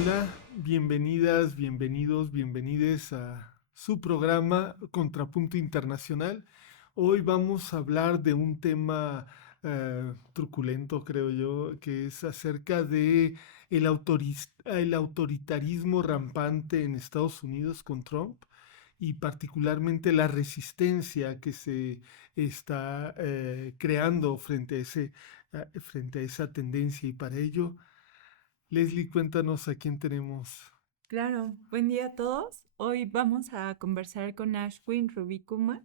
Hola, bienvenidas, bienvenidos, bienvenides a su programa Contrapunto Internacional. Hoy vamos a hablar de un tema truculento, creo yo, que es acerca de el autoritarismo rampante en Estados Unidos con Trump y particularmente la resistencia que se está creando frente a esa tendencia y para ello Leslie, cuéntanos a quién tenemos. Claro, buen día a todos. Hoy vamos a conversar con Ashwin Rubikuma.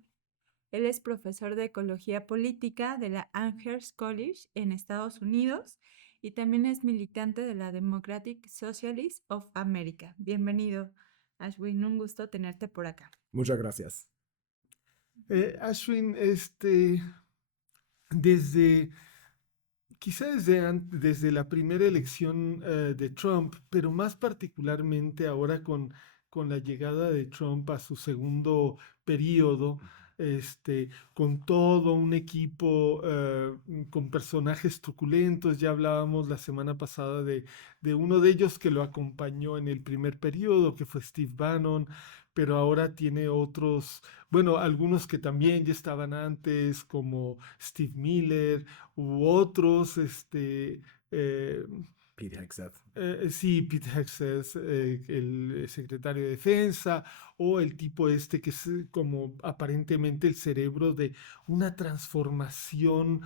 Él es profesor de Ecología Política de la Amherst College en Estados Unidos y también es militante de la Democratic Socialists of America. Bienvenido, Ashwin, un gusto tenerte por acá. Muchas gracias. Ashwin, desde, quizá desde la primera elección de Trump, pero más particularmente ahora con la llegada de Trump a su segundo periodo, con todo un equipo, con personajes truculentos. Ya hablábamos la semana pasada de uno de ellos que lo acompañó en el primer periodo, que fue Steve Bannon, pero ahora tiene otros, bueno, algunos que también ya estaban antes, como Steve Miller u otros, eh, Pete Hegseth. sí, Pete Hegseth, el secretario de Defensa, o el tipo que es como aparentemente el cerebro de una transformación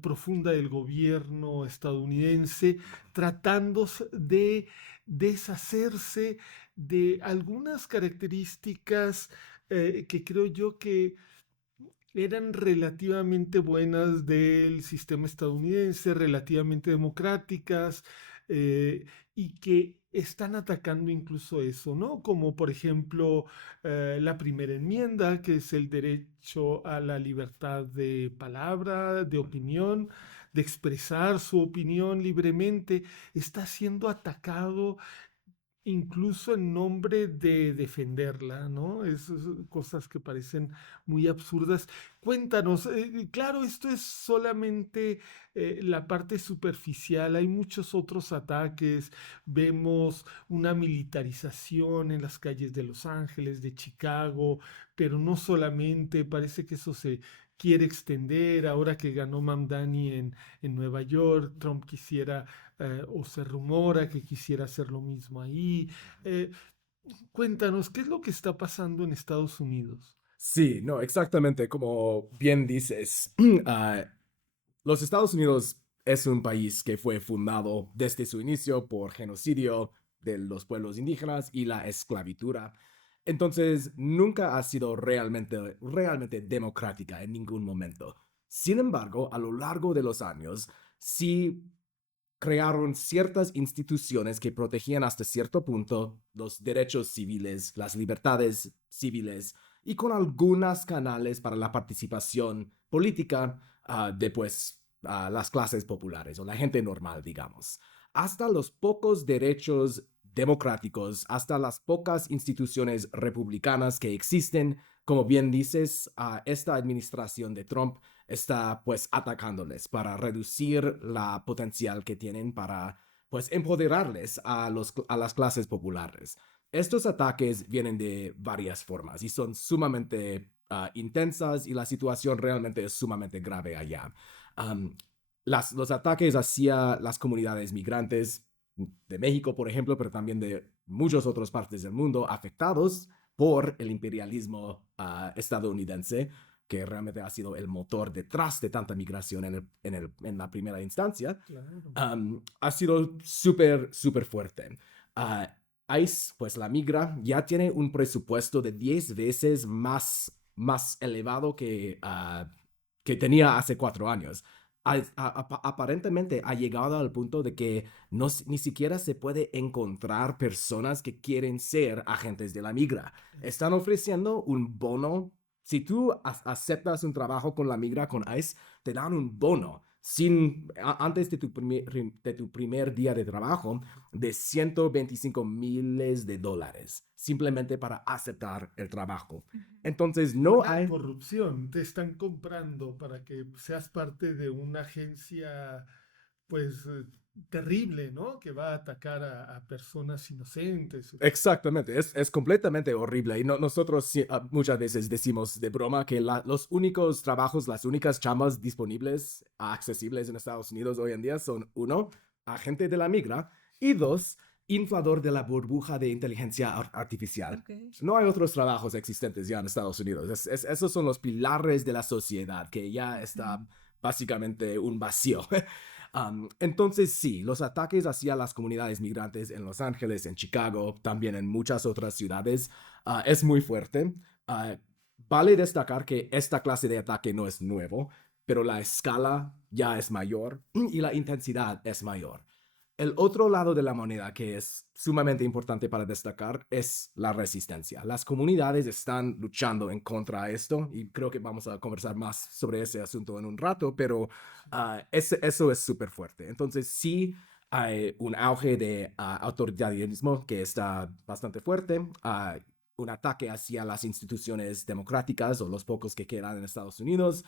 profunda del gobierno estadounidense, tratándose de deshacerse de algunas características que creo yo que eran relativamente buenas del sistema estadounidense, relativamente democráticas, eh, y que están atacando incluso eso, ¿no? Como por ejemplo la primera enmienda, que es el derecho a la libertad de palabra, de opinión, de expresar su opinión libremente, está siendo atacado incluso en nombre de defenderla, ¿no? Esas cosas que parecen muy absurdas. Cuéntanos, claro, esto es solamente la parte superficial, hay muchos otros ataques, vemos una militarización en las calles de Los Ángeles, de Chicago, pero no solamente, parece que eso se quiere extender, ahora que ganó Mamdani en Nueva York, Trump quisiera o se rumora que quisiera hacer lo mismo ahí. Eh, Cuéntanos, ¿qué es lo que está pasando en Estados Unidos? Sí, no, exactamente como bien dices. ah, los Estados Unidos es un país que fue fundado desde su inicio por genocidio de los pueblos indígenas y la esclavitura. Entonces, nunca ha sido realmente democrática en ningún momento. Sin embargo, a lo largo de los años, sí crearon ciertas instituciones que protegían hasta cierto punto los derechos civiles, las libertades civiles y con algunos canales para la participación política de pues las clases populares o la gente normal, digamos. Hasta los pocos derechos democráticos, hasta las pocas instituciones republicanas que existen, como bien dices, esta administración de Trump está pues atacándoles para reducir la potencial que tienen para pues empoderarles a las clases populares. Estos ataques vienen de varias formas y son sumamente intensas y la situación realmente es sumamente grave allá. Um, los ataques hacia las comunidades migrantes de México, por ejemplo, pero también de muchas otras partes del mundo afectados por el imperialismo estadounidense, que realmente ha sido el motor detrás de tanta migración en la primera instancia, Claro. ha sido súper fuerte. Uh, ICE, pues la migra, ya tiene un presupuesto de 10 veces más elevado que tenía hace 4 años. Aparentemente ha llegado al punto de que ni siquiera se puede encontrar personas que quieren ser agentes de la migra. Están ofreciendo un bono. Si tú aceptas un trabajo con la migra, con ICE, te dan un bono antes de tu primer día de trabajo de 125 miles de dólares, simplemente para aceptar el trabajo. Entonces, no Una hay. corrupción, te están comprando para que seas parte de una agencia pues terrible, ¿no? Que va a atacar a personas inocentes. Exactamente, es completamente horrible. Y nosotros muchas veces decimos de broma que los únicos trabajos, las únicas chambas disponibles, accesibles en Estados Unidos hoy en día son, uno, agente de la migra, y dos, inflador de la burbuja de inteligencia artificial. Ok. No hay otros trabajos existentes ya en Estados Unidos. Esos son los pilares de la sociedad, que ya está Ujú. básicamente un vacío. Entonces, sí, los ataques hacia las comunidades migrantes en Los Ángeles, en Chicago, también en muchas otras ciudades, es muy fuerte. Ah, vale destacar que esta clase de ataque no es nuevo, pero la escala ya es mayor y la intensidad es mayor. El otro lado de la moneda que es sumamente importante para destacar es la resistencia. Las comunidades están luchando en contra de esto y creo que vamos a conversar más sobre ese asunto en un rato, pero eso es súper fuerte. Entonces sí hay un auge de autoritarismo que está bastante fuerte, un ataque hacia las instituciones democráticas o los pocos que quedan en Estados Unidos,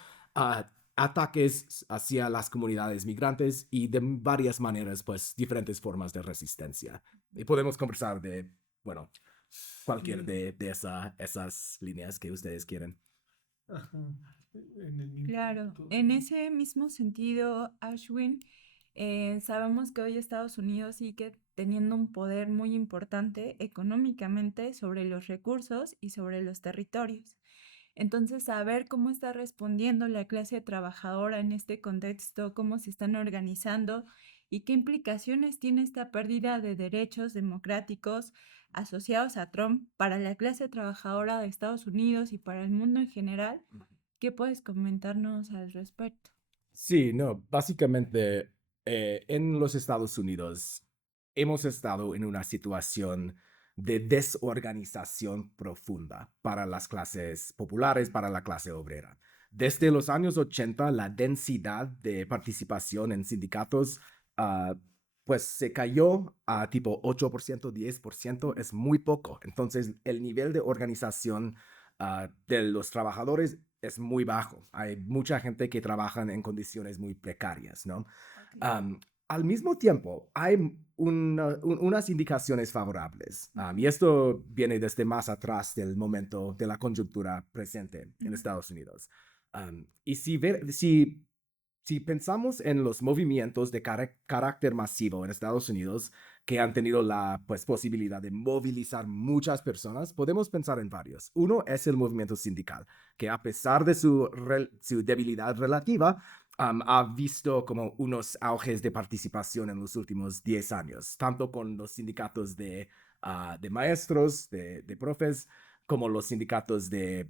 ataques hacia las comunidades migrantes y de varias maneras, pues, diferentes formas de resistencia. Y podemos conversar de, bueno, cualquier Sí, de esas líneas que ustedes quieren. ajá, en el mismo Claro, punto. en ese mismo sentido, Ashwin, sabemos que hoy Estados Unidos sigue teniendo un poder muy importante económicamente sobre los recursos y sobre los territorios. Entonces, saber cómo está respondiendo la clase trabajadora en este contexto, cómo se están organizando y qué implicaciones tiene esta pérdida de derechos democráticos asociados a Trump para la clase trabajadora de Estados Unidos y para el mundo en general. ¿Qué puedes comentarnos al respecto? Sí, no, básicamente en los Estados Unidos hemos estado en una situación de desorganización profunda para las clases populares, para la clase obrera. Desde los años 80, la densidad de participación en sindicatos, ah, pues se cayó a tipo 8%, 10%, es muy poco. Entonces, el nivel de organización de los trabajadores es muy bajo. Hay mucha gente que trabaja en condiciones muy precarias, ¿no? Ok. Am, Al mismo tiempo, hay unas indicaciones favorables, y Ujú, esto viene desde más atrás del momento de la coyuntura presente en ujú, Estados Unidos. Y si pensamos en los movimientos de carácter masivo en Estados Unidos que han tenido la pues, posibilidad de movilizar muchas personas, podemos pensar en varios. Uno es el movimiento sindical, que a pesar de su debilidad relativa, ha visto como unos auges de participación en los últimos 10 años, tanto con los sindicatos de maestros, de profes, como los sindicatos de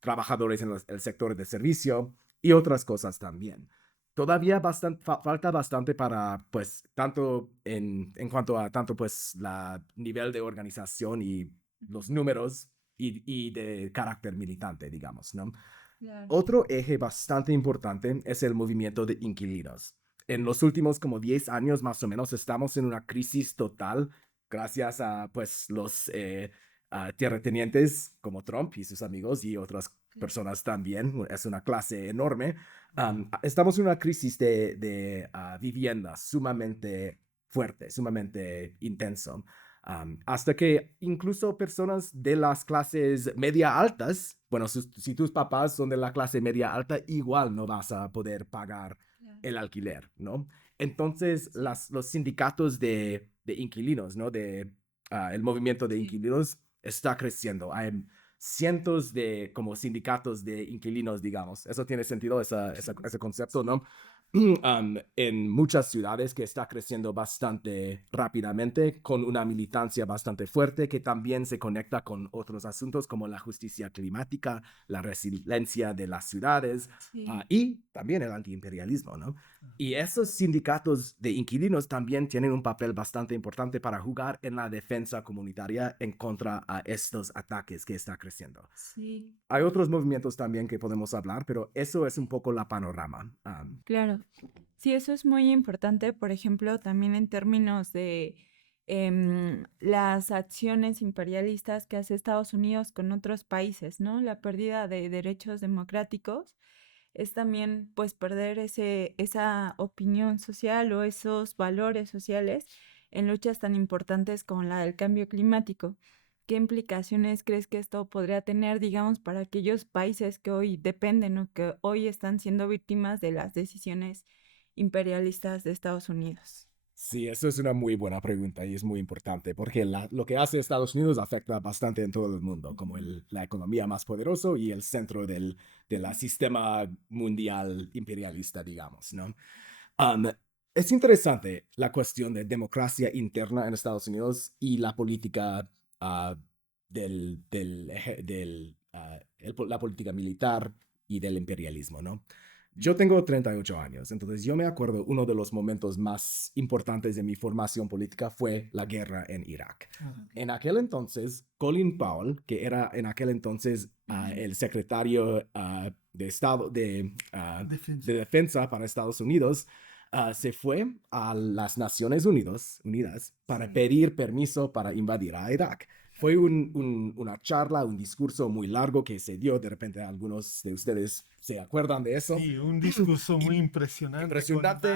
trabajadores en el sector de servicio y otras cosas también. Todavía falta bastante para, pues, tanto en cuanto a tanto, pues, la nivel de organización y los números y de carácter militante, digamos, ¿no? claro. Otro eje bastante importante es el movimiento de inquilinos. En los últimos como 10 años más o menos estamos en una crisis total gracias a pues los tierratenientes como Trump y sus amigos y otras Claro. personas también. Es una clase enorme. Ujú. Estamos en una crisis de vivienda sumamente fuerte, sumamente intenso. Hasta que incluso personas de las clases media altas, bueno, si tus papás son de la clase media alta, igual no vas a poder pagar Claro. el alquiler, ¿no? Entonces, Sí, los sindicatos de inquilinos, ¿no? El movimiento de sí. inquilinos está creciendo. Hay cientos de como sindicatos de inquilinos, digamos. Eso tiene sentido, ese concepto, ¿no? Sí, claro. En muchas ciudades que está creciendo bastante rápidamente, con una militancia bastante fuerte que también se conecta con otros asuntos como la justicia climática, la resiliencia de las ciudades, Sí. y también el antiimperialismo, ¿no? Y esos sindicatos de inquilinos también tienen un papel bastante importante para jugar en la defensa comunitaria en contra a estos ataques que está creciendo. Sí. Hay otros movimientos también que podemos hablar, pero eso es un poco la panorama. Claro. Sí, eso es muy importante, por ejemplo, también en términos de las acciones imperialistas que hace Estados Unidos con otros países, ¿no? La pérdida de derechos democráticos es también pues perder esa opinión social o esos valores sociales en luchas tan importantes como la del cambio climático. ¿Qué implicaciones crees que esto podría tener, digamos, para aquellos países que hoy dependen o que hoy están siendo víctimas de las decisiones imperialistas de Estados Unidos? Sí, eso es una muy buena pregunta y es muy importante porque lo que hace Estados Unidos afecta bastante en todo el mundo, como la economía más poderosa y el centro del sistema mundial imperialista, digamos, ¿no? Um, es interesante la cuestión de democracia interna en Estados Unidos y la política la política militar y del imperialismo, ¿no? Yo tengo 38 años, entonces yo me acuerdo uno de los momentos más importantes de mi formación política fue la guerra en Irak. En aquel entonces, Colin Powell, que era en aquel entonces el secretario de Estado de Defensa para Estados Unidos, se fue a las Naciones Unidas para pedir permiso para invadir a Irak. Fue una charla, un discurso muy largo que se dio. De repente algunos de ustedes se acuerdan de eso. Sí, un discurso muy impresionante, Impresionante.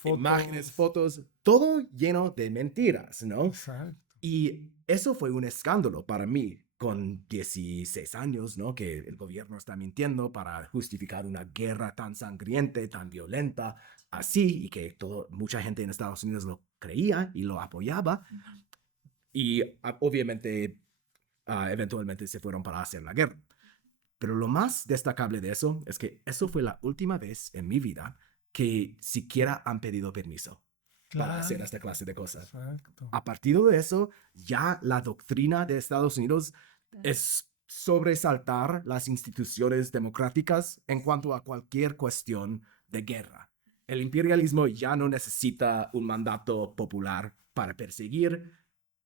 con Imágenes, fotos, todo lleno de mentiras, ¿no? Exacto. Y eso fue un escándalo para mí con 16 años, ¿no? Que el gobierno está mintiendo para justificar una guerra tan sangrienta, tan violenta, así, y que mucha gente en Estados Unidos lo creía y lo apoyaba. Y obviamente, eventualmente se fueron para hacer la guerra. Pero lo más destacable de eso es que eso fue la última vez en mi vida que siquiera han pedido permiso para hacer esta clase de cosas. Exacto. A partir de eso, ya la doctrina de Estados Unidos es sobresaltar las instituciones democráticas en cuanto a cualquier cuestión de guerra. El imperialismo ya no necesita un mandato popular para perseguir,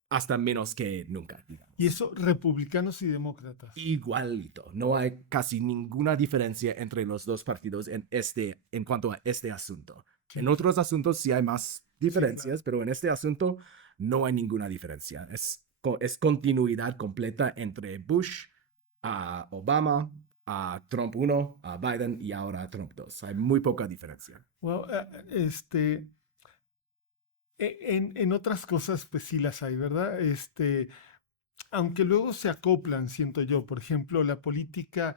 hasta menos que nunca, digamos. Y eso, republicanos y demócratas. Igualito. No hay casi ninguna diferencia entre los dos partidos en cuanto a este asunto. Sí. En otros asuntos sí hay más diferencias, Sí, claro. pero en este asunto no hay ninguna diferencia. Es continuidad completa entre Bush, a Obama, a Trump 1, a Biden y ahora a Trump 2. Hay muy poca diferencia. Well, en otras cosas, pues sí las hay, ¿verdad? Aunque luego se acoplan, siento yo. Por ejemplo, la política,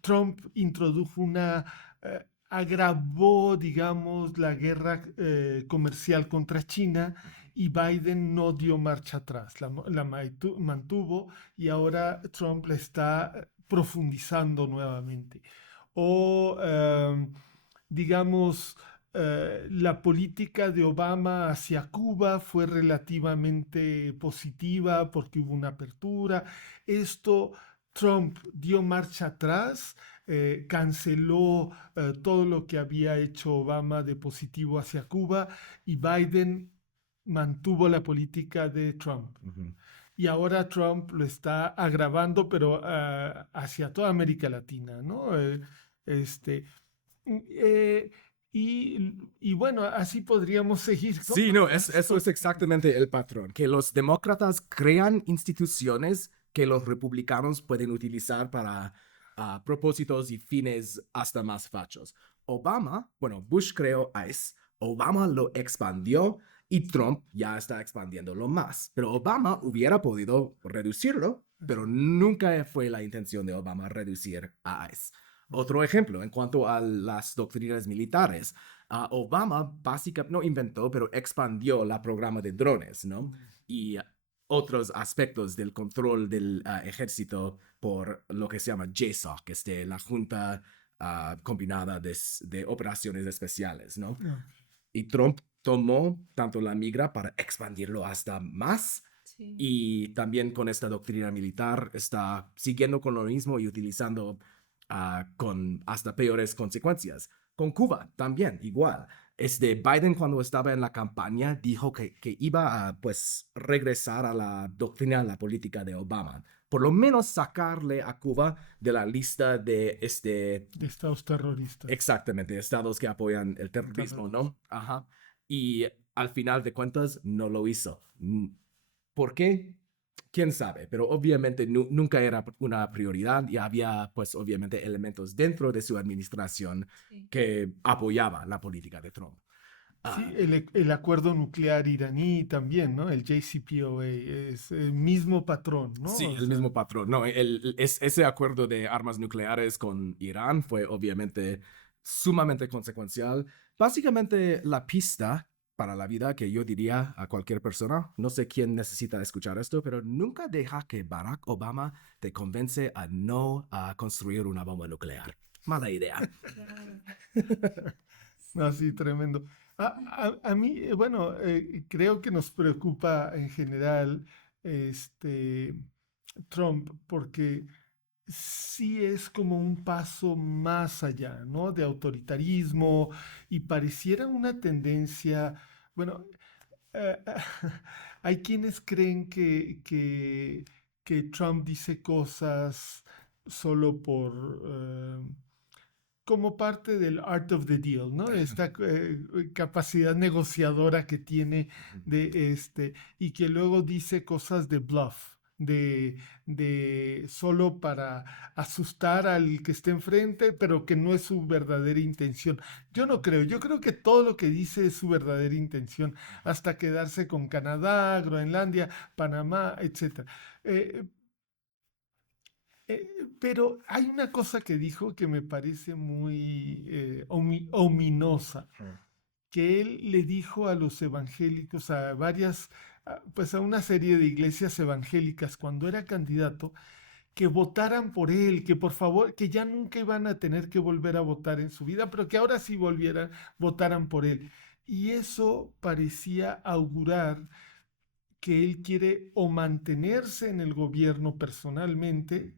Trump introdujo agravó, digamos, la guerra comercial contra China y Biden no dio marcha atrás, la mantuvo y ahora Trump la está profundizando nuevamente. O, digamos, la política de Obama hacia Cuba fue relativamente positiva porque hubo una apertura. Esto, Trump dio marcha atrás, canceló todo lo que había hecho Obama de positivo hacia Cuba y Biden mantuvo la política de Trump. Y ahora Trump lo está agravando, pero hacia toda América Latina, ¿no? Eh, y bueno, así podríamos seguir. Sí, no, eso es exactamente el patrón, que los demócratas crean instituciones que los republicanos pueden utilizar para propósitos y fines hasta más fachos. Bush creó ICE, Obama lo expandió y Trump ya está expandiéndolo más. Pero Obama hubiera podido reducirlo, pero nunca fue la intención de Obama reducir a ICE. Otro ejemplo, en cuanto a las doctrinas militares, Obama básicamente no inventó, pero expandió el programa de drones, ¿no? Y otros aspectos del control del ejército por lo que se llama JSOC, que es de la Junta Combinada de Operaciones Especiales, ¿no? Y Trump tomó tanto la migra para expandirlo hasta más. Sí. Y también con esta doctrina militar está siguiendo con lo mismo y utilizando con hasta peores consecuencias. Con Cuba también, igual. Biden cuando estaba en la campaña dijo que iba a pues regresar a la doctrina, a la política de Obama. Por lo menos sacarle a Cuba de la lista de estados terroristas. Exactamente, estados que apoyan el terrorismo, ¿no? Ajá. Y al final de cuentas no lo hizo. ¿Por qué? quién sabe, pero obviamente nunca era una prioridad y había pues obviamente elementos dentro de su administración Sí. que apoyaban la política de Trump. Sí, Ah, el acuerdo nuclear iraní también, ¿no? El JCPOA es el mismo patrón, ¿no? sí, O el sea, mismo patrón. No, ese acuerdo de armas nucleares con Irán fue obviamente sumamente consecuencial. Básicamente la pista para la vida que yo diría a cualquier persona, no sé quién necesita escuchar esto, pero nunca deja que Barack Obama te convence a no a construir una bomba nuclear. Mala idea. Claro. así tremendo. A mí, bueno, creo que nos preocupa en general este Trump porque sí es como un paso más allá, ¿no? De autoritarismo y pareciera una tendencia, bueno, eh, hay quienes creen que Trump dice cosas solo por, como parte del art of the deal, ¿no? De esta capacidad negociadora que tiene y que luego dice cosas de bluff, de solo para asustar al que esté enfrente, pero que no es su verdadera intención. Yo no creo, yo creo que todo lo que dice es su verdadera intención, hasta quedarse con Canadá, Groenlandia, Panamá, etcétera. Eh, pero hay una cosa que dijo que me parece muy ominosa, que él le dijo a los evangélicos, a varias, pues a una serie de iglesias evangélicas cuando era candidato, que votaran por él, que por favor, que ya nunca iban a tener que volver a votar en su vida, pero que ahora sí volvieran, votaran por él. Y eso parecía augurar que él quiere o mantenerse en el gobierno personalmente,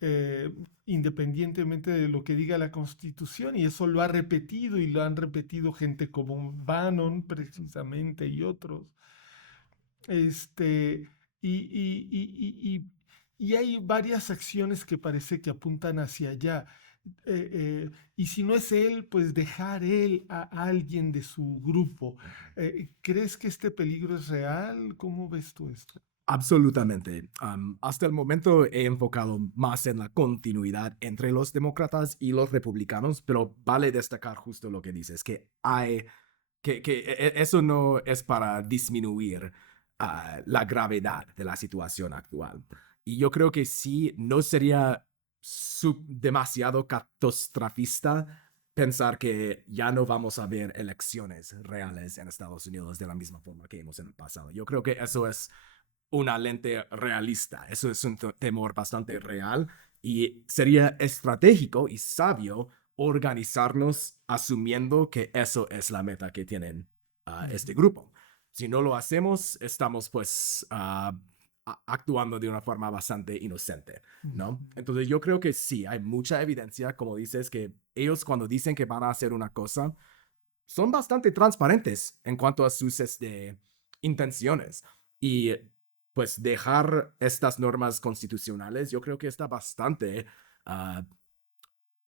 eh, independientemente de lo que diga la Constitución, y eso lo ha repetido y lo han repetido gente como Bannon precisamente y otros. Este, y hay varias acciones que parece que apuntan hacia allá. Y si no es él, pues dejar él a alguien de su grupo. ¿Crees que este peligro es real? ¿Cómo ves tú esto? Absolutamente. Hasta el momento he enfocado más en la continuidad entre los demócratas y los republicanos, pero vale destacar justo lo que dices, que eso no es para disminuir la gravedad de la situación actual. Y yo creo que sí, no sería demasiado catastrofista pensar que ya no vamos a ver elecciones reales en Estados Unidos de la misma forma que hemos en el pasado. Yo creo que eso es una lente realista. Eso es un temor bastante real y sería estratégico y sabio organizarnos asumiendo que eso es la meta que tienen este Ujú, grupo. Si no lo hacemos, estamos pues actuando de una forma bastante inocente, ujú, ¿no? Entonces yo creo que sí, hay mucha evidencia, como dices, que ellos cuando dicen que van a hacer una cosa, son bastante transparentes en cuanto a sus intenciones. Y pues dejar estas normas constitucionales, yo creo que está bastante ah,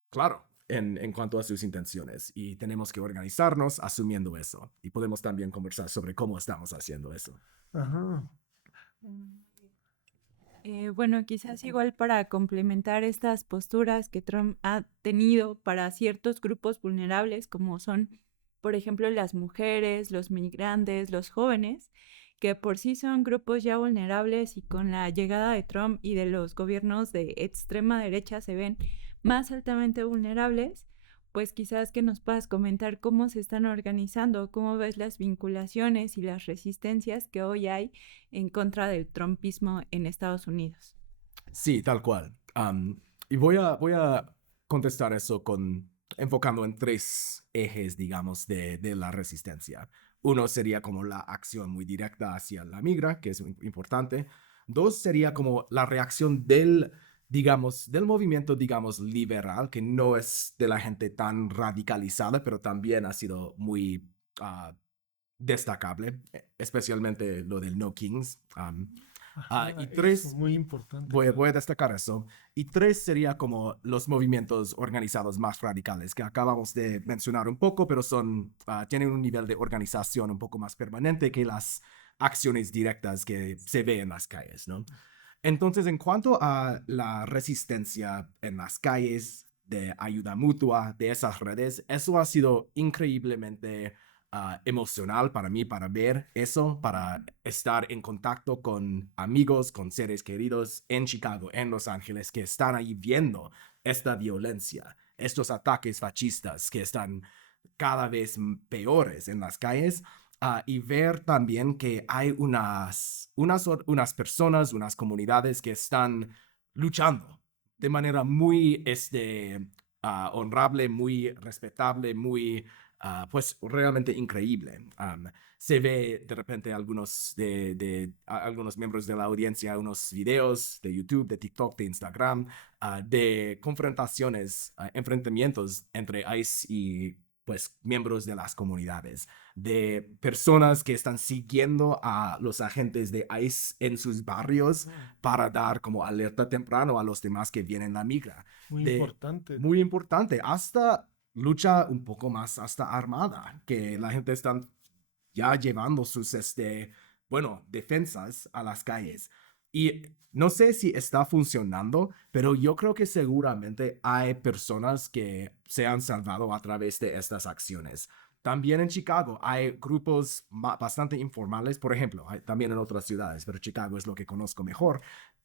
claro en cuanto a sus intenciones. Y tenemos que organizarnos asumiendo eso. Y podemos también conversar sobre cómo estamos haciendo eso. ajá, Mm. Bueno, quizás igual para complementar estas posturas que Trump ha tenido para ciertos grupos vulnerables, como son, por ejemplo, las mujeres, los migrantes, los jóvenes, que por sí son grupos ya vulnerables y con la llegada de Trump y de los gobiernos de extrema derecha se ven más altamente vulnerables, pues quizás que nos puedas comentar cómo se están organizando, cómo ves las vinculaciones y las resistencias que hoy hay en contra del trumpismo en Estados Unidos. Sí, tal cual. Y voy a contestar eso enfocando en tres ejes, digamos, de la resistencia. Uno sería como la acción muy directa hacia la migra, que es importante. Dos sería como la reacción digamos, del movimiento, digamos, liberal, que no es de la gente tan radicalizada, pero también ha sido muy destacable, especialmente lo del No Kings. ajá, Y eso, tres, muy importante, voy claro. a destacar eso. Y tres sería como los movimientos organizados más radicales, que acabamos de mencionar un poco, pero tienen un nivel de organización un poco más permanente que las acciones directas que se ven en las calles, ¿no? Entonces, en cuanto a la resistencia en las calles, de ayuda mutua, de esas redes, eso ha sido increíblemente emocional para mí, para ver eso, para estar en contacto con amigos, con seres queridos en Chicago, en Los Ángeles, que están ahí viendo esta violencia, estos ataques fascistas que están cada vez peores en las calles. Y ver también que hay unas personas, unas comunidades que están luchando de manera muy honrable, muy respetable, muy, pues realmente increíble. Se ve de repente algunos algunos miembros de la audiencia, unos videos de YouTube, de TikTok, de Instagram, de confrontaciones, enfrentamientos entre ICE y pues miembros de las comunidades, de personas que están siguiendo a los agentes de ICE en sus barrios para dar como alerta temprano a los demás que vienen la migra. Muy importante. Muy importante, hasta lucha un poco más hasta armada, que la gente está ya llevando sus, defensas a las calles. Y no sé si está funcionando, pero yo creo que seguramente hay personas que se han salvado a través de estas acciones. También en Chicago hay grupos bastante informales, por ejemplo, hay también en otras ciudades, pero Chicago es lo que conozco mejor,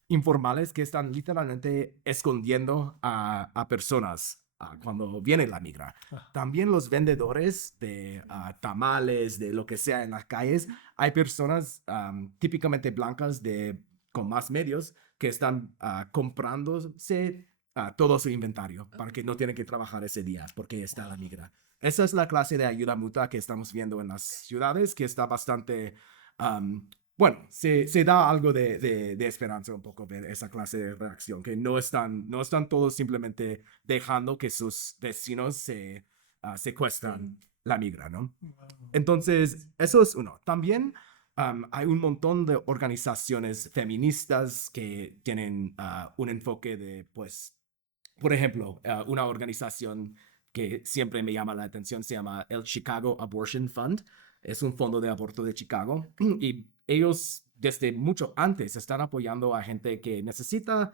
informales que están literalmente escondiendo a personas cuando viene la migra. También los vendedores de tamales, de lo que sea en las calles, hay personas típicamente blancas con más medios que están comprándose todo su inventario para que no tienen que trabajar ese día porque está la migra. Esa es la clase de ayuda mutua que estamos viendo en las ciudades, que está bastante... bueno, se da algo de esperanza un poco ver esa clase de reacción, que no están todos simplemente dejando que sus vecinos se secuestran la migra, ¿no? Entonces, eso es uno. También hay un montón de organizaciones feministas que tienen un enfoque de, pues, por ejemplo, una organización que siempre me llama la atención se llama el Chicago Abortion Fund. Es un fondo de aborto de Chicago y ellos desde mucho antes están apoyando a gente que necesita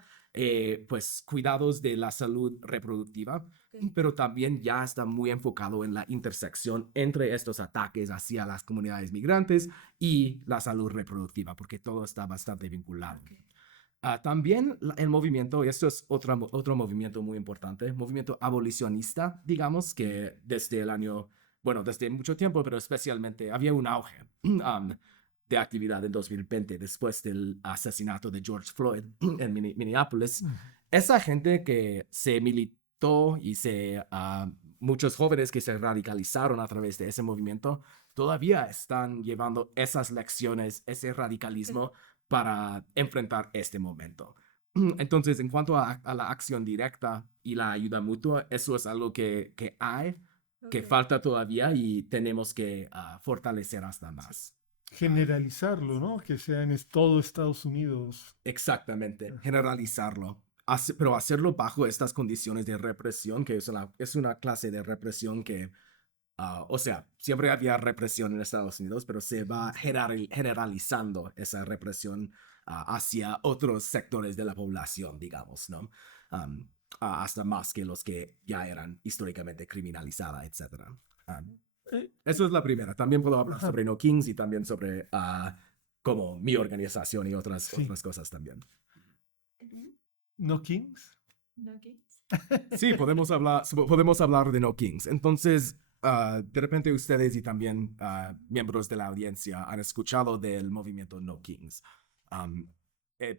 pues cuidados de la salud reproductiva, pero también ya está muy enfocado en la intersección entre estos ataques hacia las comunidades migrantes y la salud reproductiva, porque todo está bastante vinculado. También el movimiento, y esto es otro movimiento muy importante, movimiento abolicionista, digamos, que desde el año, bueno, desde mucho tiempo, pero especialmente había un auge de actividad en 2020, después del asesinato de George Floyd en Minneapolis. Esa gente que se militó y muchos jóvenes que se radicalizaron a través de ese movimiento, todavía están llevando esas lecciones, ese radicalismo para enfrentar este momento. Entonces, en cuanto a la acción directa y la ayuda mutua, eso es algo que hay, que falta todavía y tenemos que fortalecer hasta más. Generalizarlo, ¿no? Que sea en todo Estados Unidos. Exactamente, generalizarlo. Pero hacerlo bajo estas condiciones de represión, que es una clase de represión que o sea, siempre había represión en Estados Unidos, pero se va generalizando esa represión hacia otros sectores de la población, digamos, ¿no? Hasta más que los que ya eran históricamente criminalizadas, etc. Eso es la primera. También puedo hablar sobre No Kings y también sobre como mi organización y otras cosas también. ¿No Kings? ¿No Kings? Sí, podemos hablar de No Kings. Entonces, de repente ustedes y también miembros de la audiencia han escuchado del movimiento No Kings.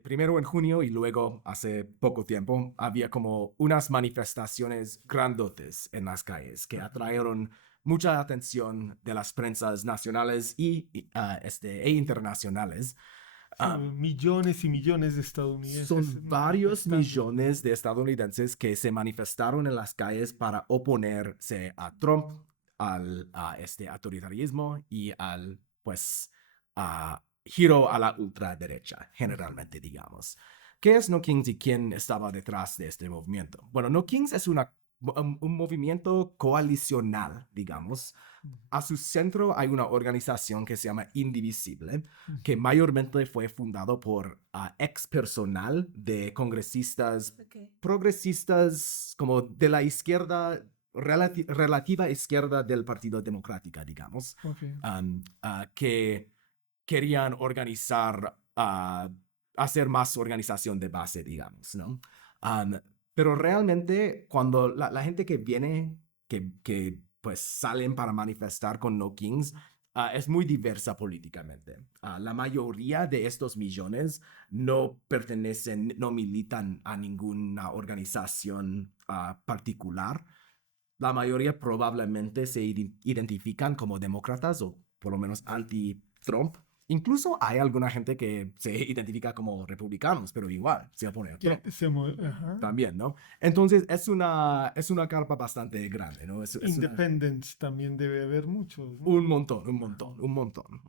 Primero en junio y luego hace poco tiempo había como unas manifestaciones grandotes en las calles que atrajeron mucha atención de las prensas nacionales e internacionales. Millones y millones de estadounidenses. Son varios millones de estadounidenses que se manifestaron en las calles para oponerse a Trump, a este autoritarismo y al, pues, giro a la ultraderecha, generalmente, digamos. ¿Qué es No Kings y quién estaba detrás de este movimiento? Bueno, No Kings es una un movimiento coalicional, digamos. A su centro hay una organización que se llama Indivisible, que mayormente fue fundado por ex personal de congresistas progresistas como de la izquierda, relativa izquierda del Partido Democrático, digamos, Okay. que querían organizar, hacer más organización de base, digamos, ¿no? Pero realmente cuando la gente que viene, que pues salen para manifestar con No Kings, es muy diversa políticamente. La mayoría de estos millones no pertenecen, no militan a ninguna organización particular. La mayoría probablemente se identifican como demócratas o por lo menos anti-Trump. Incluso hay alguna gente que se identifica como republicanos, pero igual se opone a Trump. Ajá. También, ¿no? Entonces es una carpa bastante grande, ¿no? Independents también debe haber muchos, ¿no? Un montón, un montón, un montón.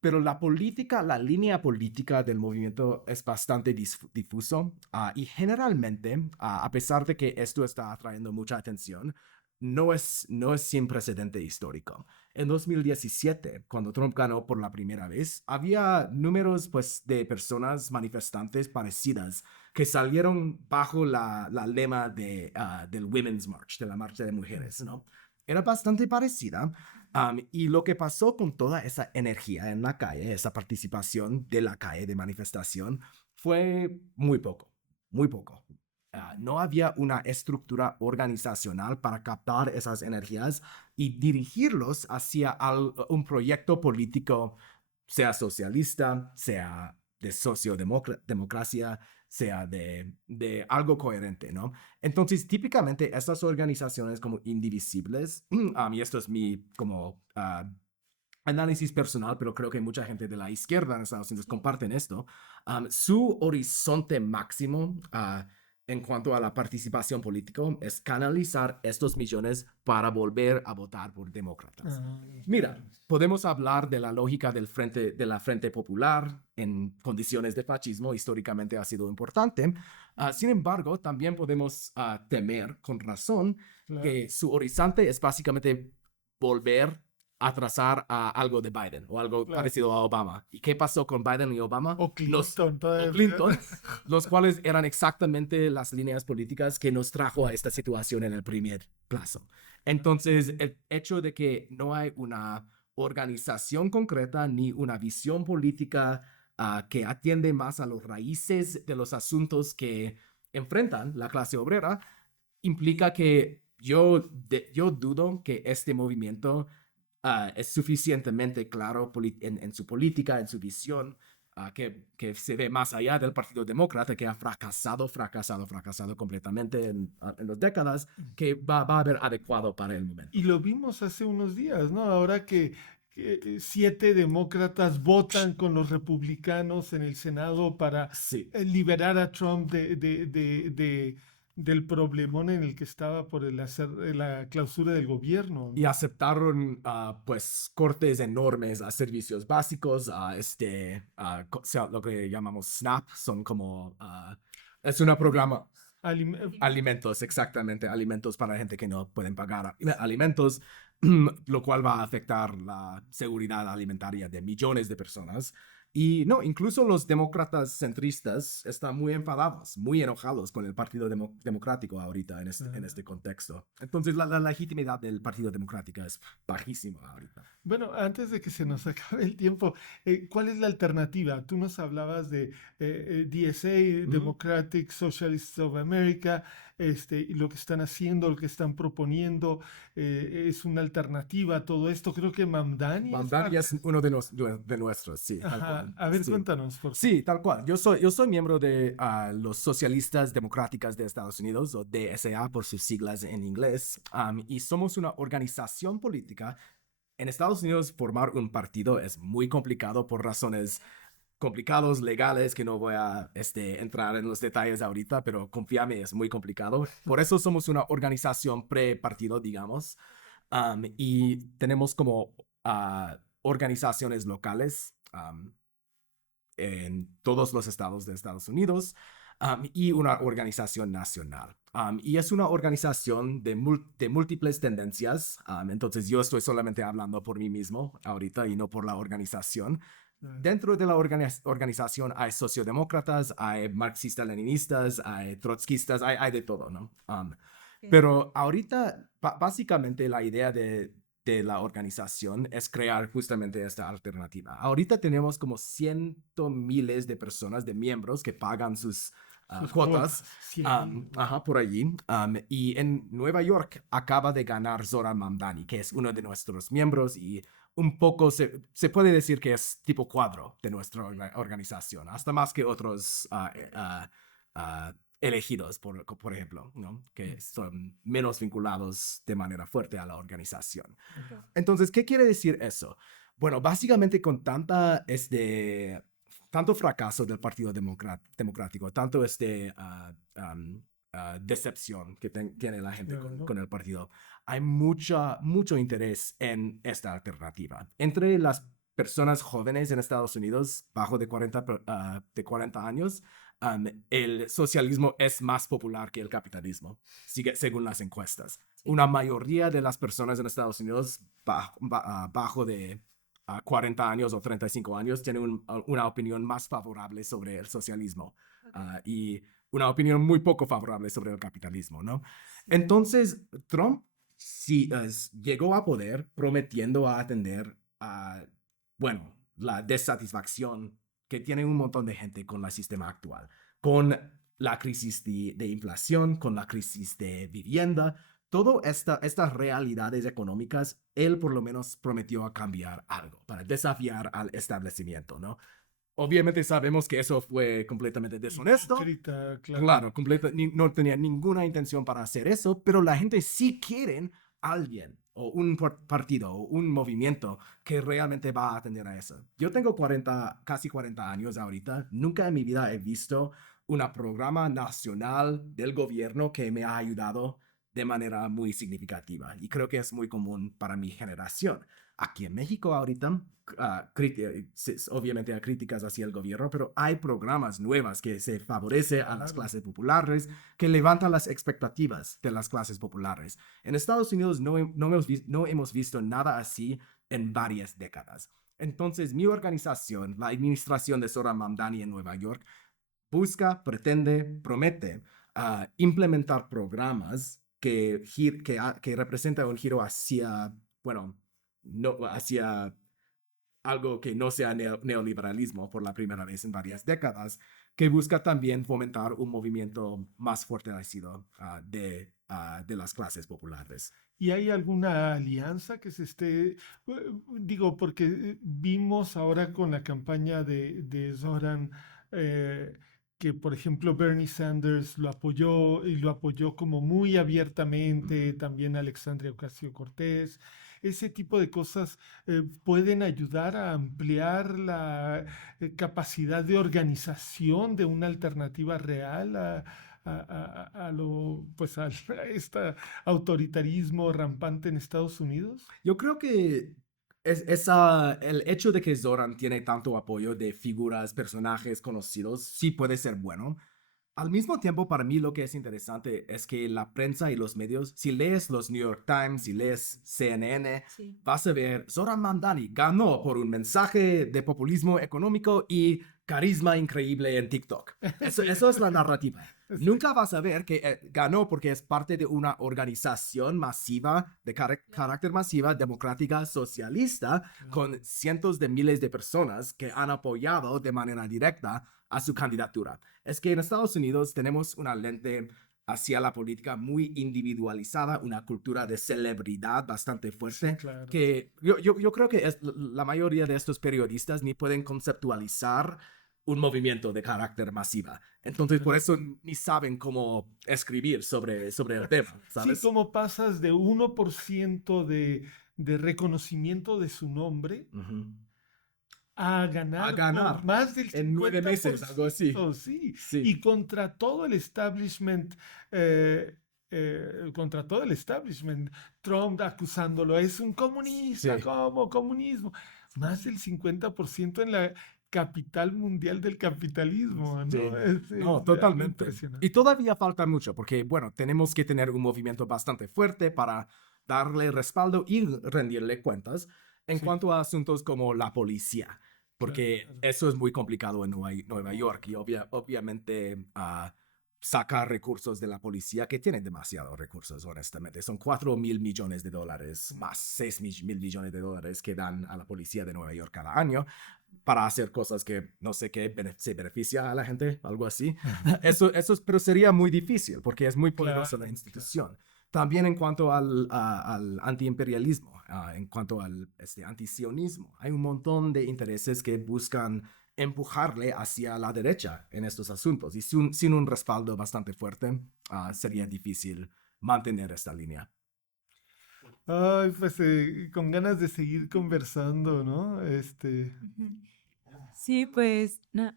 Pero la política, la línea política del movimiento es bastante difuso y generalmente, a pesar de que esto está atrayendo mucha atención, no es sin precedente histórico. En 2017, cuando Trump ganó por la primera vez, había números pues, de personas manifestantes parecidas que salieron bajo la lema del Women's March, de la marcha de mujeres, ¿no? Era bastante parecida. Y lo que pasó con toda esa energía en la calle, esa participación de la calle de manifestación, fue muy poco, muy poco. No había una estructura organizacional para captar esas energías y dirigirlos hacia un proyecto político, sea socialista, sea de sociodemocracia, sea de algo coherente, ¿no? Entonces, típicamente, estas organizaciones como indivisibles, y esto es mi como análisis personal, pero creo que mucha gente de la izquierda en Estados Unidos comparten esto, su horizonte máximo en cuanto a la participación política es canalizar estos millones para volver a votar por demócratas. Mira, podemos hablar de la lógica de la Frente Popular en condiciones de fascismo, históricamente ha sido importante. Sin embargo, también podemos temer con razón Claro. que su horizonte es básicamente volver a trazar a algo de Biden o algo Claro. parecido a Obama. ¿Y qué pasó con Biden y Obama? O Clinton, Los cuales eran exactamente las líneas políticas que nos trajo a esta situación en el primer plazo. Entonces, el hecho de que no hay una organización concreta ni una visión política que atiende más a los raíces de los asuntos que enfrentan la clase obrera, implica que yo dudo que este movimiento es suficientemente claro en su política, en su visión, que se ve más allá del Partido Demócrata, que ha fracasado completamente en las décadas, que va a haber adecuado para el momento. Y lo vimos hace unos días, ¿no? Ahora que 7 demócratas votan con los republicanos en el Senado para Sí. liberar a Trump del problemón en el que estaba por la clausura del gobierno, ¿no? Y aceptaron, pues, cortes enormes a servicios básicos, lo que llamamos SNAP, son como, es un programa, alimentos, exactamente, alimentos para gente que no pueden pagar alimentos, lo cual va a afectar la seguridad alimentaria de millones de personas. Y no, incluso los demócratas centristas están muy enfadados, muy enojados con el Partido Democrático ahorita en este contexto. Entonces la legitimidad del Partido Democrático es bajísima ahorita. Bueno, antes de que se nos acabe el tiempo, ¿cuál es la alternativa? Tú nos hablabas de DSA, Democratic Socialists of America, y lo que están haciendo, lo que están proponiendo, es una alternativa a todo esto. Creo que Mamdani es uno de nuestros, sí. Ajá. Tal cual. A ver, Sí. cuéntanos, por favor. Sí, tal cual. Yo soy miembro de los Socialistas Democráticas de Estados Unidos, o DSA por sus siglas en inglés, y somos una organización política. En Estados Unidos, formar un partido es muy complicado por razones complicados, legales, que no voy a entrar en los detalles ahorita, pero confíame, es muy complicado. Por eso somos una organización pre-partido, digamos, y tenemos como organizaciones locales en todos los estados de Estados Unidos. y una organización nacional. Y es una organización de múltiples tendencias. Entonces yo estoy solamente hablando por mí mismo ahorita y no por la organización. Dentro de la organización hay sociodemócratas, hay marxistas-leninistas, hay trotskistas, hay de todo, ¿no? Pero ahorita, básicamente, la idea de la organización es crear justamente esta alternativa. Ahorita tenemos como cientos miles de personas, de miembros que pagan sus cuotas, 100,000. por allí. Y en Nueva York acaba de ganar Zoran Mamdani, que es uno de nuestros miembros y un poco se puede decir que es tipo cuadro de nuestra organización, hasta más que otros elegidos, por ejemplo, ¿no? Que son menos vinculados de manera fuerte a la organización. Entonces, ¿qué quiere decir eso? Bueno, básicamente con tanto fracaso del Partido Democrático, tanto decepción que tiene la gente con el partido, hay mucho interés en esta alternativa. Entre las personas jóvenes en Estados Unidos, bajo de 40 años, el socialismo es más popular que el capitalismo, según las encuestas. Una mayoría de las personas en Estados Unidos bajo de 40 años o 35 años tienen una opinión más favorable sobre el socialismo y una opinión muy poco favorable sobre el capitalismo, ¿no? Entonces, Trump sí llegó a poder prometiendo a atender a, bueno, la desatisfacción que tiene un montón de gente con el sistema actual, con la crisis de inflación, con la crisis de vivienda, todas estas realidades económicas, él por lo menos prometió a cambiar algo para desafiar al establecimiento, ¿no? Obviamente sabemos que eso fue completamente deshonesto. Hipócrita, Claro, no tenía ninguna intención para hacer eso, pero la gente sí quiere alguien o un partido o un movimiento que realmente va a atender a eso. Yo tengo casi 40 años ahorita. Nunca en mi vida he visto un programa nacional del gobierno que me ha ayudado de manera muy significativa. Y creo que es muy común para mi generación. Aquí en México ahorita, obviamente hay críticas hacia el gobierno, pero hay programas nuevos que se favorece a las clases populares, que levantan las expectativas de las clases populares. En Estados Unidos no hemos visto nada así en varias décadas. Entonces, mi organización, la administración de Zoran Mamdani en Nueva York, promete implementar programas que representan un giro hacia, bueno, no, hacia algo que no sea neoliberalismo por la primera vez en varias décadas, que busca también fomentar un movimiento más fortalecido de las clases populares. ¿Y hay alguna alianza que se esté, digo, porque vimos ahora con la campaña de Zoran, que por ejemplo Bernie Sanders lo apoyó y lo apoyó como muy abiertamente, también Alexandria Ocasio-Cortez? Ese tipo de cosas pueden ayudar a ampliar la capacidad de organización de una alternativa real pues a este autoritarismo rampante en Estados Unidos. Yo creo que el hecho de que Zoran tiene tanto apoyo de figuras, personajes conocidos, sí puede ser bueno. Al mismo tiempo, para mí lo que es interesante es que la prensa y los medios, si lees los New York Times, si lees CNN, vas a ver Zoran Mamdani ganó por un mensaje de populismo económico y carisma increíble en TikTok. Eso es la narrativa. Nunca vas a ver que ganó porque es parte de una organización masiva, de carácter masiva, democrática, socialista, con cientos de miles de personas que han apoyado de manera directa a su candidatura. Es que en Estados Unidos tenemos una lente hacia la política muy individualizada, una cultura de celebridad bastante fuerte, claro. Que yo creo que la mayoría de estos periodistas ni pueden conceptualizar un movimiento de carácter masiva. Entonces, por eso ni saben cómo escribir sobre el tema, ¿sabes? Sí, como pasas de 1% de reconocimiento de su nombre a ganar por más del 50%. En 9 meses, algo así. Sí. Y contra todo el establishment, Trump acusándolo, es un comunista, como comunismo. Más del 50% capital mundial del capitalismo, Sí, ¿no? no, Es totalmente. impresionante. Y todavía falta mucho, porque, bueno, tenemos que tener un movimiento bastante fuerte para darle respaldo y rendirle cuentas en Sí, cuanto a asuntos como la policía, porque claro. eso es muy complicado en Nueva York y obviamente sacar recursos de la policía, que tiene demasiados recursos, honestamente. Son 4.000 millones de dólares más 6.000 millones de dólares que dan a la policía de Nueva York cada año para hacer cosas que no sé qué se beneficia a la gente, algo así. Pero sería muy difícil porque es muy poderosa la Claro, claro. institución. También en cuanto al antiimperialismo, en cuanto al antisionismo, hay un montón de intereses que buscan empujarle hacia la derecha en estos asuntos y sin un respaldo bastante fuerte, sería difícil mantener esta línea. Ay, pues con ganas de seguir conversando, ¿no? Ujú. Sí, pues, no,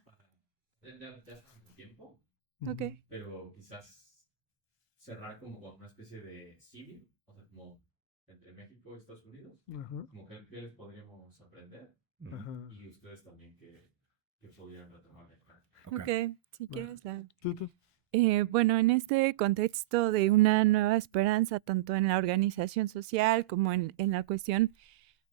Ya está mucho tiempo, ok. Ujú. pero quizás cerrar como con una especie de civil, o sea, como entre México y Estados Unidos, Ajá, como que les podríamos aprender ajá. y ustedes también que podrían retomar de acá. Ok. Ok, si Va. quieres la... Tú. Bueno, en este contexto de una nueva esperanza, tanto en la organización social como en la cuestión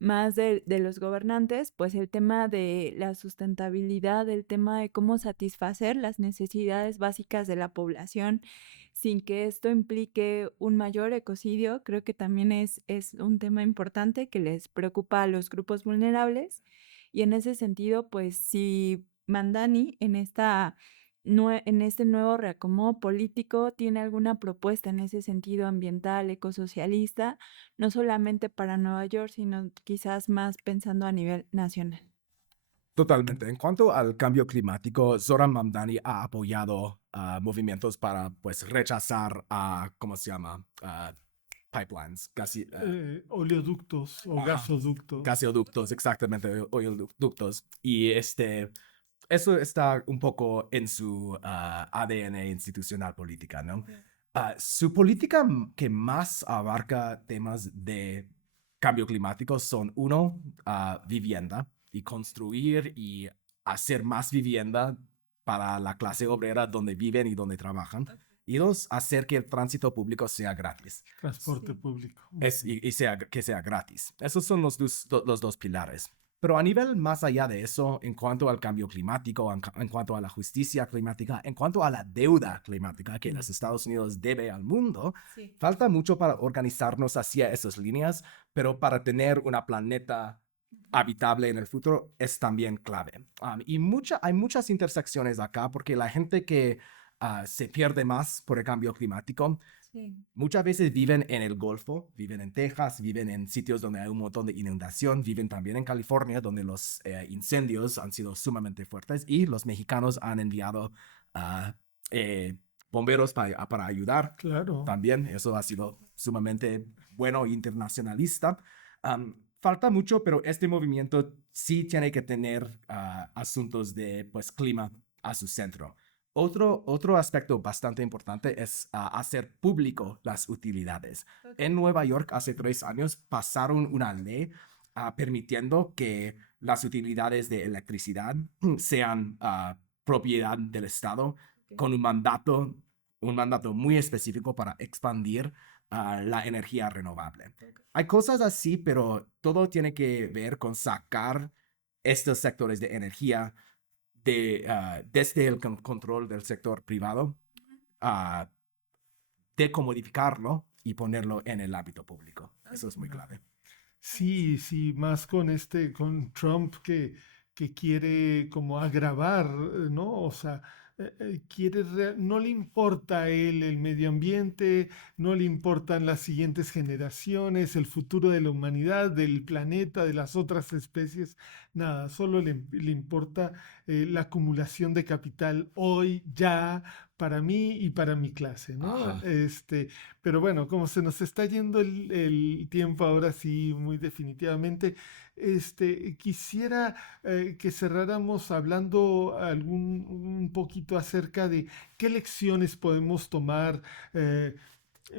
más de los gobernantes, pues el tema de la sustentabilidad, el tema de cómo satisfacer las necesidades básicas de la población sin que esto implique un mayor ecocidio, creo que también es un tema importante que les preocupa a los grupos vulnerables. Y en ese sentido, pues si Mandani en este nuevo reacomodo político tiene alguna propuesta en ese sentido ambiental, ecosocialista, no solamente para Nueva York, sino quizás más pensando a nivel nacional. Totalmente. En cuanto al cambio climático, Zoran Mamdani ha apoyado movimientos para, pues, rechazar ¿cómo se llama? Pipelines, casi, Oleoductos o ajá, gasoductos. gaseoductos, exactamente, oleoductos. Y eso está un poco en su ADN institucional política, ¿no? Su política que más abarca temas de cambio climático son, uno, vivienda y construir y hacer más vivienda para la clase obrera donde viven y donde trabajan. Y dos, hacer que el tránsito público sea gratis. Transporte Sí. público. Que sea gratis. Esos son los dos pilares. Pero a nivel más allá de eso, en cuanto al cambio climático, en cuanto a la justicia climática, en cuanto a la deuda climática que los Estados Unidos debe al mundo, Sí. falta mucho para organizarnos hacia esas líneas, pero para tener una planeta habitable en el futuro es también clave. Hay muchas intersecciones acá porque la gente que se pierde más por el cambio climático Sí. muchas veces viven en el Golfo, viven en Texas, viven en sitios donde hay un montón de inundación, viven también en California, donde los incendios han sido sumamente fuertes y los mexicanos han enviado ah, bomberos para ayudar. Claro. También eso ha sido sumamente bueno e internacionalista. Falta mucho, pero este movimiento sí tiene que tener asuntos de, pues, clima a su centro. Otro aspecto bastante importante es hacer público las utilidades. En Nueva York hace 3 años pasaron una ley permitiendo que las utilidades de electricidad sean propiedad del Estado con un mandato muy específico para expandir la energía renovable. Hay cosas así, pero todo tiene que ver con sacar estos sectores de energía desde el control del sector privado, a decomodificarlo y ponerlo en el ámbito público. Eso es muy clave. Sí, sí, más con Trump que quiere como agravar, ¿no? O sea, no le importa a él el medio ambiente, no le importan las siguientes generaciones, el futuro de la humanidad, del planeta, de las otras especies, nada, solo le importa la acumulación de capital hoy, ya, para mí y para mi clase, ¿no? Ajá. Pero bueno, como se nos está yendo el tiempo ahora sí, muy definitivamente, quisiera que cerráramos hablando un poquito acerca de qué lecciones podemos tomar.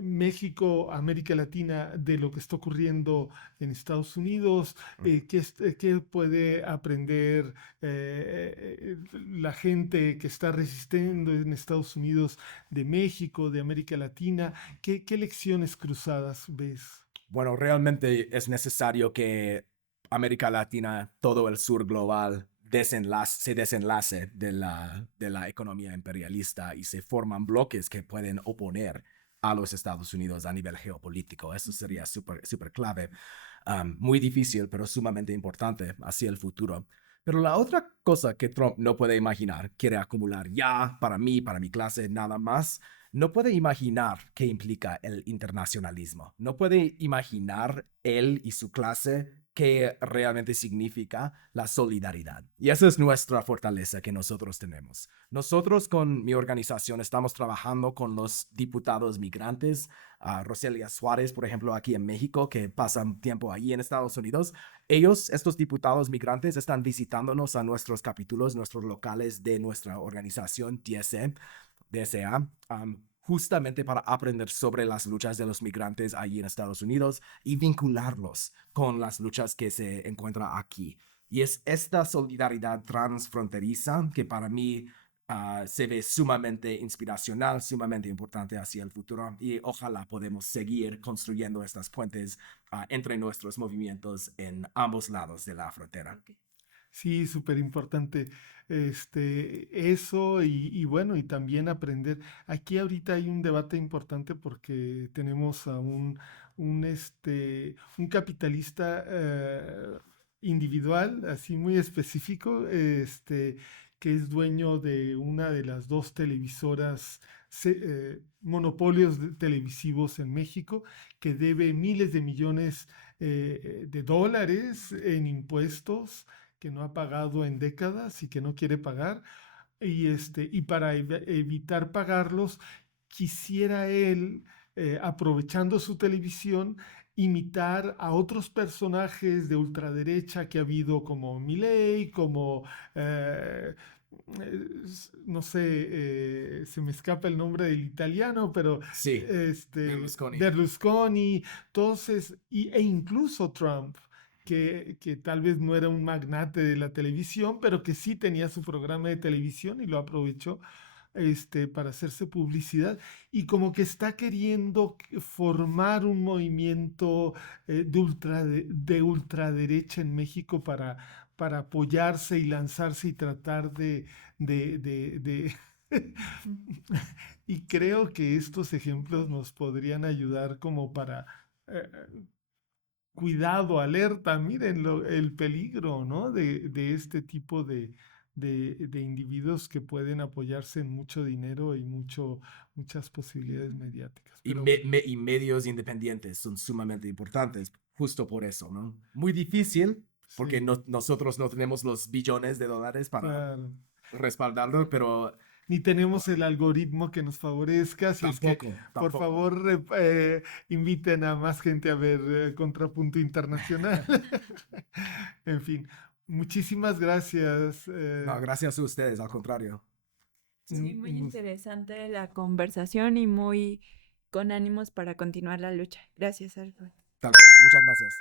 México, América Latina, de lo que está ocurriendo en Estados Unidos, qué puede aprender la gente que está resistiendo en Estados Unidos de México, de América Latina, qué lecciones cruzadas ves. Bueno, realmente es necesario que América Latina, todo el sur global, se desenlace de la economía imperialista y se forman bloques que pueden oponer a los Estados Unidos a nivel geopolítico. Eso sería súper clave. Muy difícil, pero sumamente importante hacia el futuro. Pero la otra cosa que Trump no puede imaginar, quiere acumular ya para mí, para mi clase, nada más, no puede imaginar qué implica el internacionalismo. No puede imaginar él y su clase qué realmente significa la solidaridad. Y esa es nuestra fortaleza que nosotros tenemos. Nosotros con mi organización estamos trabajando con los diputados migrantes, Roselia Suárez, por ejemplo, aquí en México, que pasan tiempo ahí en Estados Unidos. Ellos, estos diputados migrantes, están visitándonos a nuestros capítulos, nuestros locales de nuestra organización DSA, justamente para aprender sobre las luchas de los migrantes allí en Estados Unidos y vincularlos con las luchas que se encuentran aquí. Y es esta solidaridad transfronteriza que para mí se ve sumamente inspiracional, sumamente importante hacia el futuro y ojalá podemos seguir construyendo estas puentes entre nuestros movimientos en ambos lados de la frontera. Sí, súper importante eso y bueno, y también aprender. Aquí ahorita hay un debate importante porque tenemos a un capitalista individual, así muy específico, que es dueño de una de las dos televisoras, monopolios televisivos en México, que debe miles de millones de dólares en impuestos que no ha pagado en décadas y que no quiere pagar, y para evitar pagarlos, quisiera él, aprovechando su televisión, imitar a otros personajes de ultraderecha que ha habido, como Milei, como, no sé, se me escapa el nombre del italiano, pero Sí, Berlusconi. Berlusconi, entonces, e incluso Trump. Que tal vez no era un magnate de la televisión, pero que sí tenía su programa de televisión y lo aprovechó para hacerse publicidad y como que está queriendo formar un movimiento de ultraderecha en México para apoyarse y lanzarse y tratar de y creo que estos ejemplos nos podrían ayudar como para cuidado, alerta, miren el peligro, ¿no? De este tipo de individuos que pueden apoyarse en mucho dinero y muchas posibilidades mediáticas. Y, Pero y medios independientes son sumamente importantes, justo por eso, ¿no? Muy difícil, porque sí, nosotros no tenemos los billones de dólares para claro. respaldarlo, pero Ni tenemos el algoritmo que nos favorezca, así es que por tampoco. favor inviten a más gente a ver Contrapunto Internacional. En fin, muchísimas gracias. No, gracias a ustedes, al contrario. Sí, muy interesante la conversación y muy con ánimos para continuar la lucha. Gracias, Alfred. Tal cual. Muchas gracias.